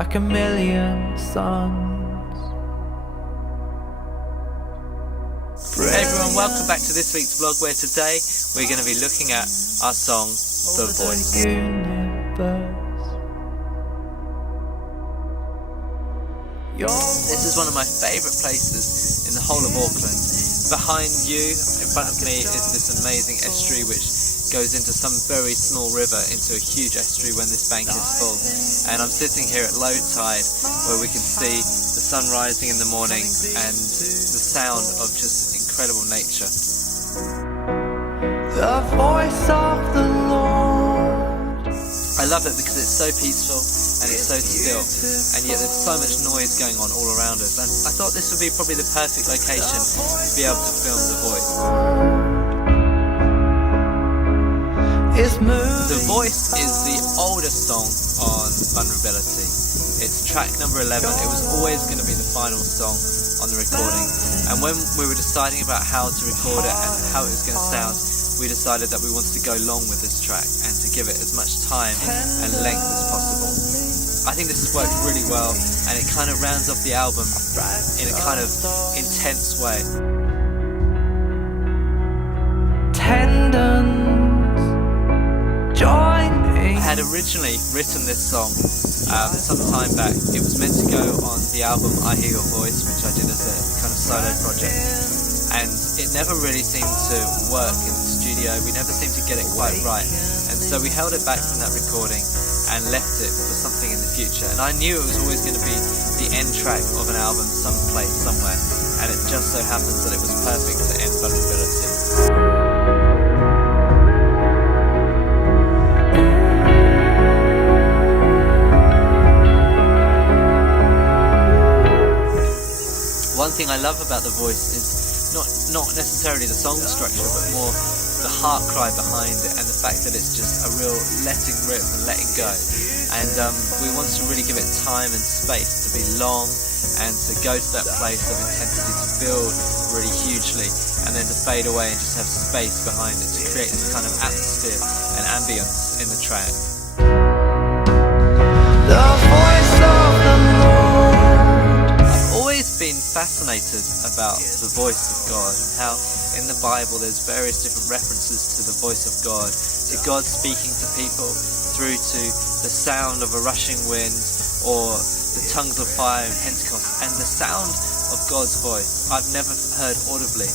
like a million suns. Hey everyone, welcome back to this week's vlog, where today we're going to be looking at our song, The Voice. This is one of my favourite places in the whole of Auckland. Behind you, in front of me, is this amazing estuary which goes into some very small river into a huge estuary when this bank is full. And I'm sitting here at low tide where we can see the sun rising in the morning and the sound of just incredible nature. The voice of the Lord. I love it because it's so peaceful and it's so still, and yet there's so much noise going on all around us, and I thought this would be probably the perfect location to be able to film The Voice. The Voice is the oldest song on Vulnerability. It's track number 11. It was always going to be the final song on the recording, and when we were deciding about how to record it and how it was going to sound, we decided that we wanted to go long with this track and to give it as much time and length as possible. I think this has worked really well, and it kind of rounds off the album in a kind of intense way. Tendons joining. I had originally written this song some time back. It was meant to go on the album I Hear Your Voice, which I did as a kind of solo project, and it never really seemed to work in the studio. We never seemed to get it quite right, and so we held it back from that recording and left it for something in the future. And I knew it was always going to be the end track of an album someplace, somewhere, and it just so happens that it was perfect to end Vulnerability. One thing I love about The Voice is not necessarily the song structure, but more the heart cry behind it, and the fact that it's just a real letting rip and letting go. And we wanted to really give it time and space to be long and to go to that place of intensity, to build really hugely, and then to fade away and just have space behind it to create this kind of atmosphere and ambience in the track. The voice of the Lord. I've always been fascinated about the voice of God, and how in the Bible there's various different references to the voice of God, to God speaking to people through to the sound of a rushing wind or the tongues of fire in Pentecost. And the sound of God's voice I've never heard audibly,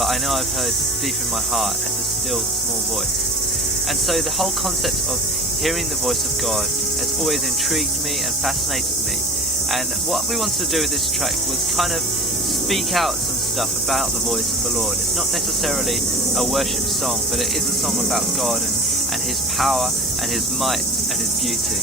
but I know I've heard deep in my heart as a still small voice. And so the whole concept of hearing the voice of God has always intrigued me and fascinated me. And what we wanted to do with this track was kind of speak out some stuff about the voice of the Lord. It's not necessarily a worship song, but it is a song about God and His power and His might and His beauty.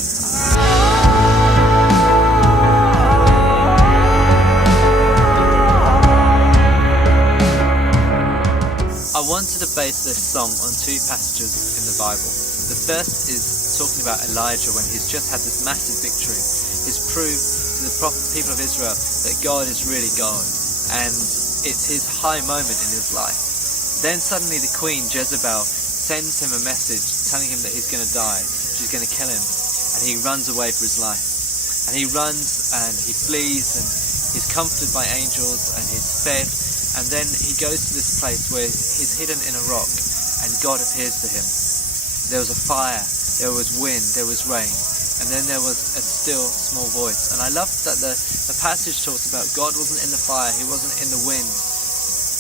I wanted to base this song on two passages in the Bible. The first is talking about Elijah when he's just had this massive victory. He's proved to the people of Israel that God is really God, and it's his high moment in his life. Then suddenly the queen Jezebel sends him a message telling him that he's going to die, she's going to kill him, and he runs away for his life. And he runs and he flees, and he's comforted by angels and he's fed, and then he goes to this place where he's hidden in a rock and God appears to him. There was a fire, there was wind, there was rain, and then there was a still small voice. And I love that the passage talks about God wasn't in the fire, he wasn't in the wind,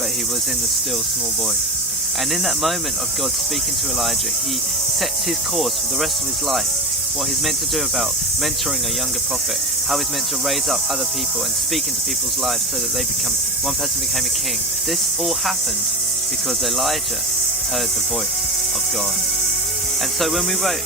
but he was in the still small voice. And in that moment of God speaking to Elijah, he sets his course for the rest of his life, what he's meant to do about mentoring a younger prophet, how he's meant to raise up other people and speak into people's lives so that one person became a king. This all happened because Elijah heard the voice of God. And so when we wrote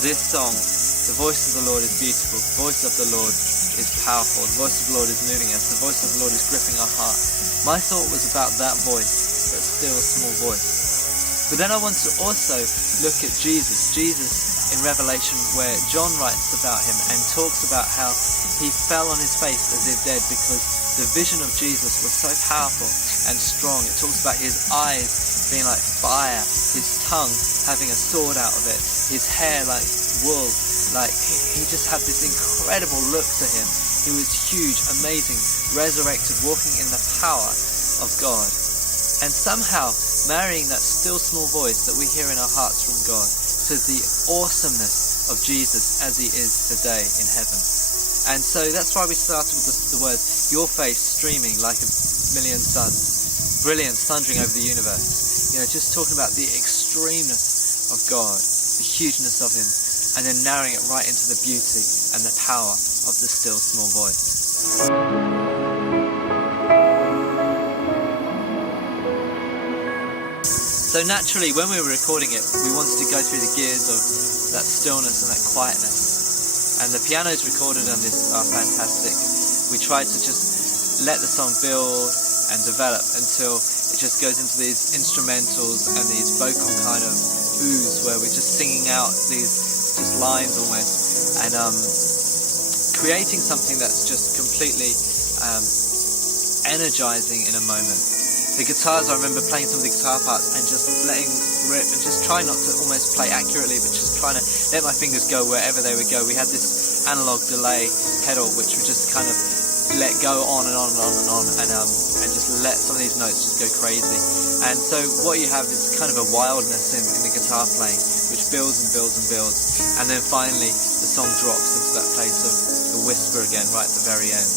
this song, the voice of the Lord is beautiful, the voice of the Lord is powerful, the voice of the Lord is moving us, the voice of the Lord is gripping our heart. My thought was about that voice, that still small voice. But then I want to also look at Jesus in Revelation, where John writes about him and talks about how he fell on his face as if dead because the vision of Jesus was so powerful and strong. It talks about his eyes being like fire, his tongue having a sword out of it, his hair like wool, Like, he just had this incredible look to him. He was huge, amazing, resurrected, walking in the power of God. And somehow marrying that still small voice that we hear in our hearts from God to the awesomeness of Jesus as he is today in heaven. And so that's why we started with the words, your face streaming like a million suns, brilliance thundering over the universe. You know, just talking about the extremeness of God, the hugeness of him, and then narrowing it right into the beauty and the power of the still small voice. So naturally, when we were recording it, we wanted to go through the gears of that stillness and that quietness. And the pianos recorded on this are fantastic. We tried to just let the song build and develop until it just goes into these instrumentals and these vocal kind of oohs where we're just singing out these just lines almost, and creating something that's just completely energizing in a moment. The guitars, I remember playing some of the guitar parts and just letting rip and just trying not to almost play accurately, but just trying to let my fingers go wherever they would go. We had this analog delay pedal which would just kind of let go on and on and on and on, and just let some of these notes just go crazy. And so what you have is kind of a wildness in the guitar playing, which builds and builds and builds, and then finally the song drops into that place of the whisper again right at the very end.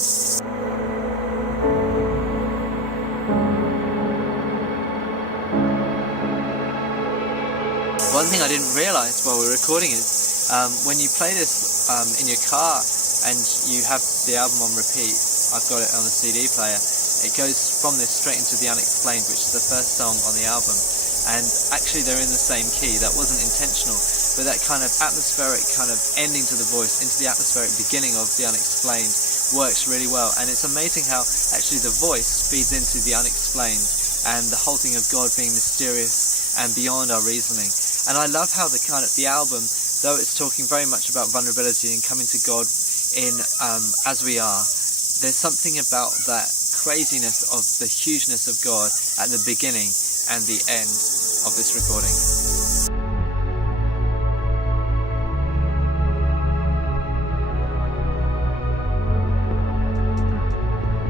One thing I didn't realise while we were recording is when you play this in your car and you have the album on repeat, I've got it on the CD player, it goes from this straight into The Unexplained, which is the first song on the album, and actually they're in the same key. That wasn't intentional, but that kind of atmospheric kind of ending to the voice into the atmospheric beginning of The Unexplained works really well. And it's amazing how actually the voice feeds into the unexplained and the whole thing of God being mysterious and beyond our reasoning. And I love how the album, though it's talking very much about vulnerability and coming to God in as we are, there's something about that craziness of the hugeness of God at the beginning and the end of this recording.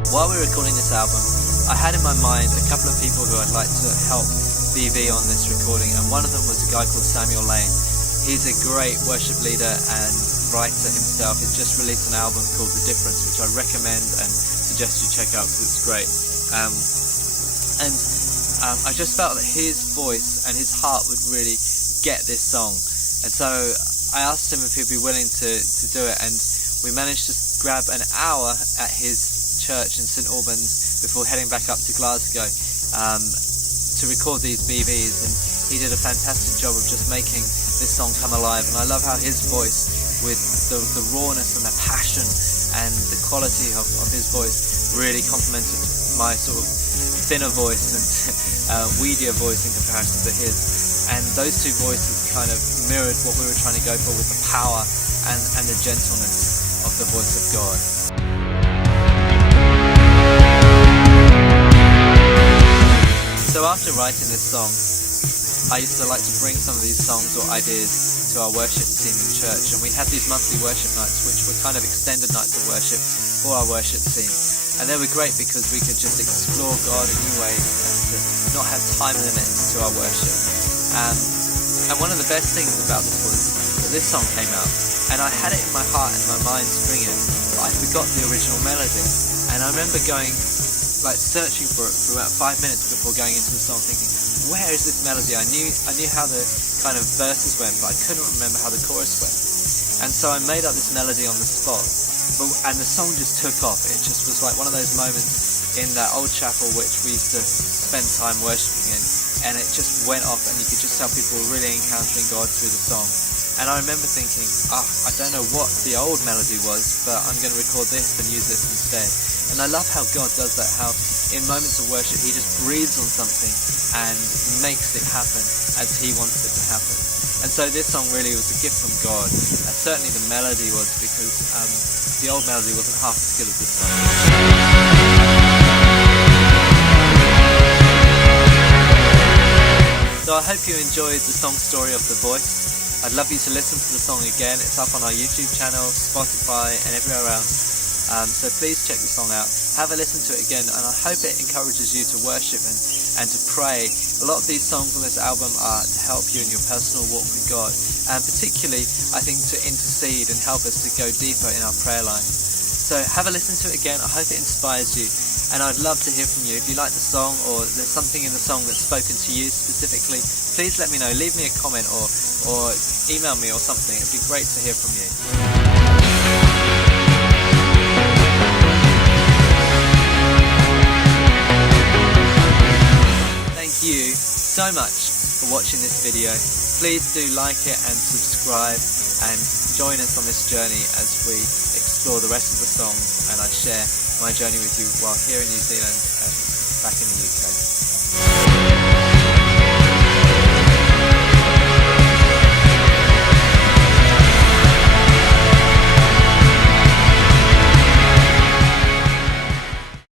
While we were recording this album, I had in my mind a couple of people who I'd like to help BV on this recording, and one of them was a guy called Samuel Lane. He's a great worship leader and writer himself. He's just released an album called The Difference, which I recommend and suggest you check out because it's great. I just felt that his voice and his heart would really get this song, and so I asked him if he'd be willing to do it, and we managed to grab an hour at his church in St Albans before heading back up to Glasgow to record these BVs, and he did a fantastic job of just making this song come alive. And I love how his voice, with the rawness and the passion and the quality of his voice, really complemented my sort of thinner voice and weedier voice in comparison to his. And those two voices kind of mirrored what we were trying to go for with the power and the gentleness of the voice of God. So after writing this song, I used to like to bring some of these songs or ideas to our worship team in church, and we had these monthly worship nights which were kind of extended nights of worship for our worship team, and they were great because we could just explore God in new ways and to not have time limits to our worship. And one of the best things about this was that this song came out and I had it in my heart and my mind to bring it, but I forgot the original melody, and I remember going searching for it for about 5 minutes before going into the song, thinking, where is this melody? I knew how the kind of verses went, but I couldn't remember how the chorus went. And so I made up this melody on the spot, and the song just took off. It just was like one of those moments in that old chapel which we used to spend time worshipping in, and it just went off, and you could just tell people were really encountering God through the song. And I remember thinking, I don't know what the old melody was, but I'm going to record this and use this instead. And I love how God does that, how in moments of worship he just breathes on something and makes it happen as he wants it to happen. And so this song really was a gift from God. Certainly the melody was, because the old melody wasn't half as good as this one. So I hope you enjoyed the song story of The Voice. I'd love you to listen to the song again. It's up on our YouTube channel, Spotify, and everywhere else. So please check the song out, have a listen to it again, and I hope it encourages you to worship and to pray. A lot of these songs on this album are to help you in your personal walk with God, and particularly I think to intercede and help us to go deeper in our prayer life. So have a listen to it again. I hope it inspires you, and I'd love to hear from you. If you like the song or there's something in the song that's spoken to you specifically, please let me know. Leave me a comment or email me or something. It'd be great to hear from you. Thank you so much for watching this video. Please do like it and subscribe and join us on this journey as we explore the rest of the songs and I share my journey with you while here in New Zealand and back in the UK.